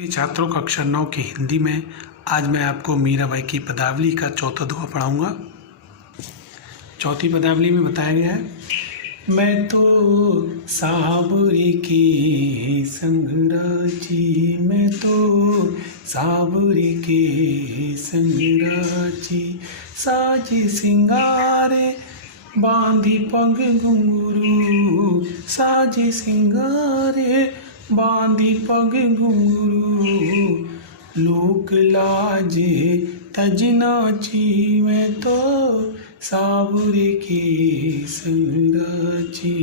प्रिय छात्रों, कक्षा 9 की हिंदी में आज मैं आपको मीराबाई की पदावली का चौथा दोहा पढ़ाऊंगा। चौथी पदावली में बताया गया है, मैं तो सावरी के संग राजी, मैं तो सावरी के संग राजी, साज सिंगारे बांधी पग घुंघरू, साज सिंगारे बांधी पग घुंघरू, लोक लाजे तज नाची, मैं तो सावरे के संग राजी।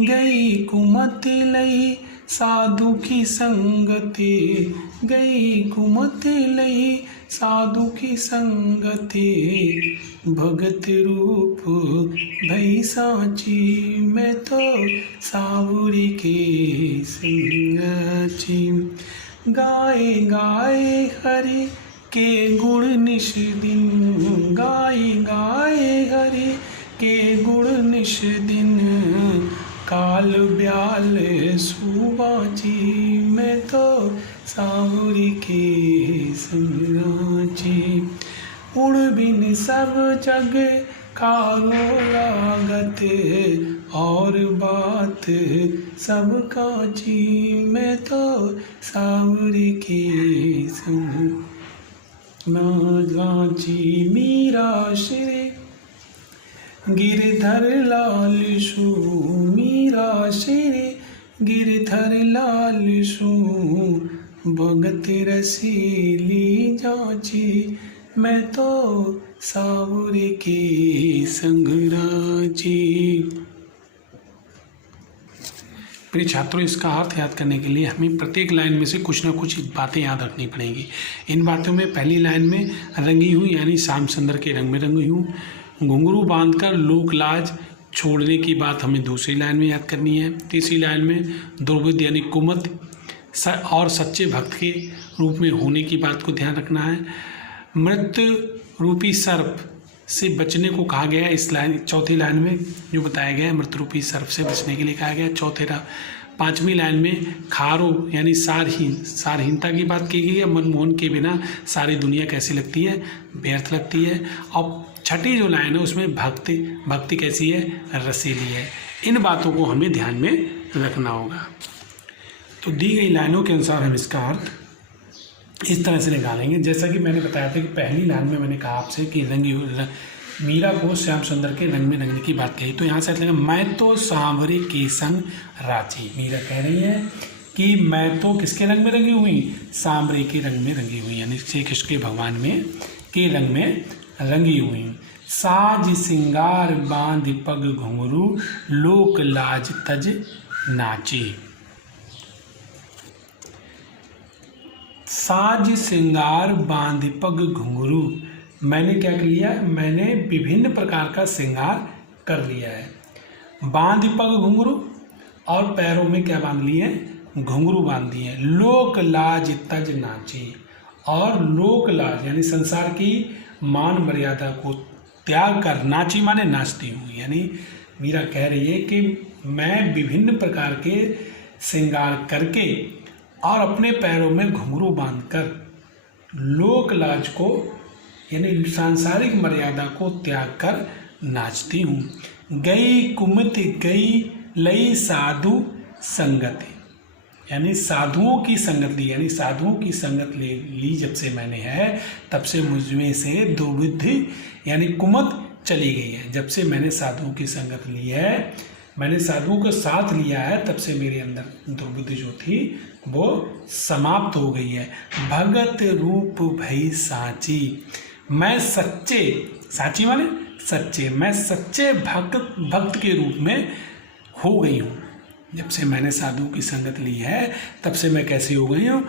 गई कुमत लई साधु की संगते, गई कुमत लई साधु की संगते, भगत रूप भई साची, मैं तो सावरी के संग राजी। गाए गाए हरि के गुण निश दिन, गाए गाए हरि के गुण निश दिन, काल ब्याल सुबाची, मैं तो सावरी के संग राजी। उड़ बिन सब जग कारो लागत, और बात सब काची, मैं तो सावरी के संग राजी। मीरा श्री गिरधर लाल सु, मीरा श्री गिरधर लाल सु, भगत रसीली जाची, मैं तो सावरी के संग राजी। प्रिय छात्रों, इसका अर्थ याद करने के लिए हमें प्रत्येक लाइन में से कुछ ना कुछ बातें याद रखनी पड़ेंगी। इन बातों में पहली लाइन में रंगी हुई यानी श्याम सुंदर के रंग में रंगी हूँ, घुंघरू बांधकर लोक लाज छोड़ने की बात हमें दूसरी लाइन में याद करनी है। तीसरी लाइन में द्रौपदी यानी कुमत और सच्चे भक्त के रूप में होने की बात को ध्यान रखना है। मृत्यु रूपी सर्प से बचने को कहा गया है। इस लाइन चौथी लाइन में जो बताया गया है, मृत्यु रूपी सर्प से बचने के लिए कहा गया है। पांचवी लाइन में खारो यानी सारहीनता की बात की गई है। मनमोहन के बिना सारी दुनिया कैसी लगती है, व्यर्थ लगती है। और छठी जो लाइन है उसमें भक्ति कैसी है, रसीली है। इन बातों को हमें ध्यान में रखना होगा। तो दी गई लाइनों के अनुसार हम इसका अर्थ इस तरह से निकालेंगे। जैसा कि मैंने बताया था कि पहली लाइन में मैंने कहा आपसे कि मीरा को श्याम सुंदर के रंग में रंगने की बात कही, तो यहाँ से लगेगा मैं तो सांवरे के संग राजी। मीरा कह रही है कि मैं तो किसके रंग में रंगी हुई, सांवरे के रंग में रंगी हुई, यानी श्री कृष्ण के भगवान में के रंग में रंगी हुई। साज सिंगार बांध पग घुंघरू, लोक लाज तज नाची। साज सिंगार बांध पग घुंघरू, मैंने क्या कर लिया, मैंने विभिन्न प्रकार का श्रृंगार कर लिया है। बांध पग घुंघरू, और पैरों में क्या बांध लिए, घुंघरू बांध दिए। लोक लाज तज नाची, और लोक लाज यानी संसार की मान मर्यादा को त्याग कर नाची माने नाचती हूँ। यानी मीरा कह रही है कि मैं विभिन्न प्रकार के श्रृंगार करके और अपने पैरों में घुंघरू बांधकर लोक लाज को यानी सांसारिक मर्यादा को त्याग कर नाचती हूँ। गई कुमत गई लई साधु संगति, यानी साधुओं की संगत ली, यानी साधुओं की संगत ली जब से मैंने है तब से मुझमें से दुर्बुद्धि यानी कुमत चली गई है। जब से मैंने साधुओं की संगत ली है, मैंने साधुओं का साथ लिया है, तब से मेरे अंदर दुर्बुद्धि जो थी वो समाप्त हो गई है। भगत रूप भई साची, मैं सच्चे, साची माने सच्चे, मैं सच्चे भक्त के रूप में हो गई हूँ। जब से मैंने साधुओं की संगत ली है तब से मैं कैसी हो गई हूँ,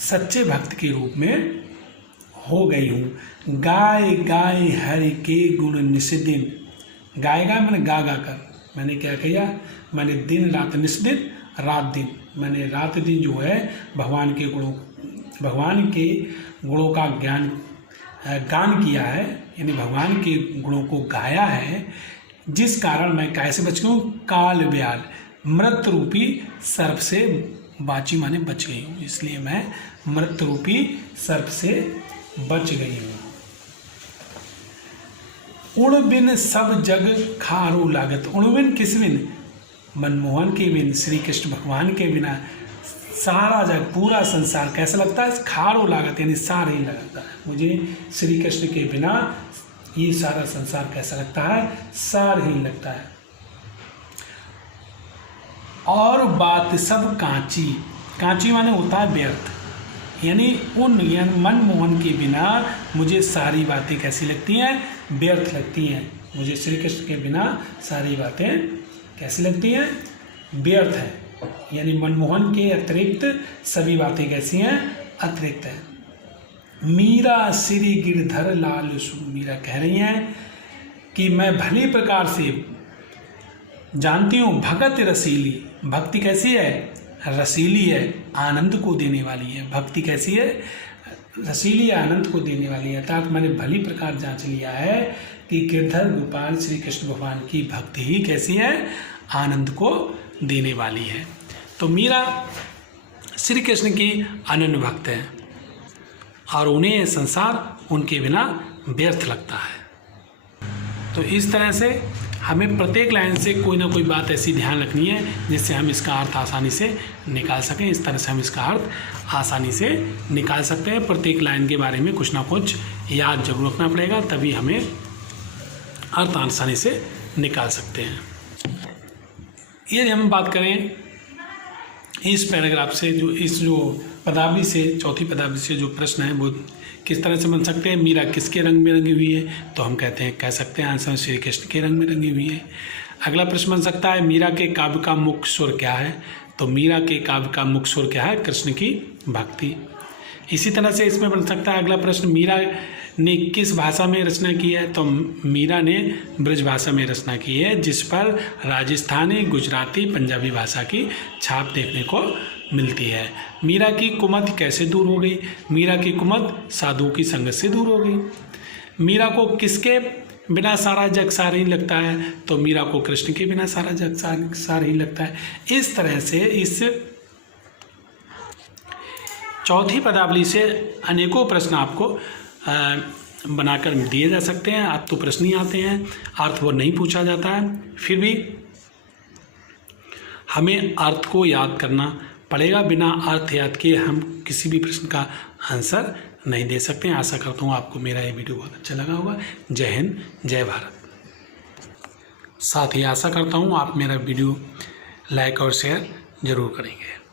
सच्चे भक्त के रूप में हो गई हूँ। गाय गाय हरि के गुण निस्दिन, गाय गाय मैंने गा गा कर, मैंने क्या किया, मैंने दिन रात निस्दिन रात दिन, मैंने रात दिन जो है भगवान के गुणों का गान किया है, यानी भगवान के गुणों को गाया है, जिस कारण मैं कैसे बच गया हूँ, काल ब्याल मृत रूपी सर्प से बाची माने बच गई हूँ, इसलिए मैं मृत रूपी सर्प से बच गई हूँ। उण बिन सब जग खारू लागत। उण बिन किस बिन? मनमोहन के बिन, श्री कृष्ण भगवान के बिना सारा जग, पूरा संसार कैसा लगता है? खारू लागत, यानी सार ही लगता है। मुझे श्री कृष्ण के बिना ये सारा संसार कैसा लगता है? सार ही लगता है। और बात सब कांची, कांची माने होता है व्यर्थ, यानी मनमोहन के बिना मुझे सारी बातें कैसी लगती हैं? व्यर्थ लगती हैं। मुझे श्री कृष्ण के बिना सारी बातें कैसी लगती हैं? व्यर्थ है, यानी मनमोहन के अतिरिक्त सभी बातें कैसी हैं? अतिरिक्त है। मीरा श्री गिरधर लाल सु, मीरा कह रही हैं कि मैं भली प्रकार से जानती हूँ भगत रसीली, भक्ति कैसी है? रसीली है, आनंद को देने वाली है। भक्ति कैसी है? रसीली, आनंद को देने वाली है। अर्थात मैंने भली प्रकार जांच लिया है कि गिरधर गोपाल श्री कृष्ण भगवान की भक्ति ही कैसी है? आनंद को देने वाली है। तो मीरा श्री कृष्ण की अनन्य भक्त है और उन्हें संसार उनके बिना व्यर्थ लगता है। तो इस तरह से हमें प्रत्येक लाइन से कोई ना कोई बात ऐसी ध्यान रखनी है जिससे हम इसका अर्थ आसानी से निकाल सकें। इस तरह से हम इसका अर्थ आसानी से निकाल सकते हैं। प्रत्येक लाइन के बारे में कुछ ना कुछ याद जरूर रखना पड़ेगा, तभी हमें अर्थ आसानी से निकाल सकते हैं। यदि हम बात करें इस पैराग्राफ से, जो पदावली से, चौथी पदावली से जो प्रश्न है वो किस तरह से बन सकते हैं? मीरा किसके रंग में रंगी हुई है? तो हम कह सकते हैं आंसर श्री कृष्ण के रंग में रंगी हुई है। अगला प्रश्न बन सकता है मीरा के काव्य का मुख्य स्वर क्या है? तो मीरा के काव्य का मुख्य स्वर क्या है? कृष्ण की भक्ति। इसी तरह से इसमें बन सकता है अगला प्रश्न, मीरा ने किस भाषा में रचना की है? तो मीरा ने ब्रज भाषा में रचना की है, जिस पर राजस्थानी, गुजराती, पंजाबी भाषा की छाप देखने को मिलती है। मीरा की कुमत कैसे दूर हो गई? मीरा की कुमत साधुओं की संगत से दूर हो गई। मीरा को किसके बिना सारा जग सार ही लगता है? तो मीरा को कृष्ण के बिना सारा जग सार ही लगता है। इस तरह से इस चौथी पदावली से अनेकों प्रश्न आपको बनाकर दिए जा सकते हैं। अब तो प्रश्न ही आते हैं, अर्थ वो नहीं पूछा जाता है, फिर भी हमें अर्थ को याद करना पड़ेगा। बिना अर्थ याद किए हम किसी भी प्रश्न का आंसर नहीं दे सकते हैं। आशा करता हूँ आपको मेरा ये वीडियो बहुत अच्छा लगा होगा। जय हिंद, जय भारत। साथ ही आशा करता हूँ आप मेरा वीडियो लाइक और शेयर जरूर करेंगे।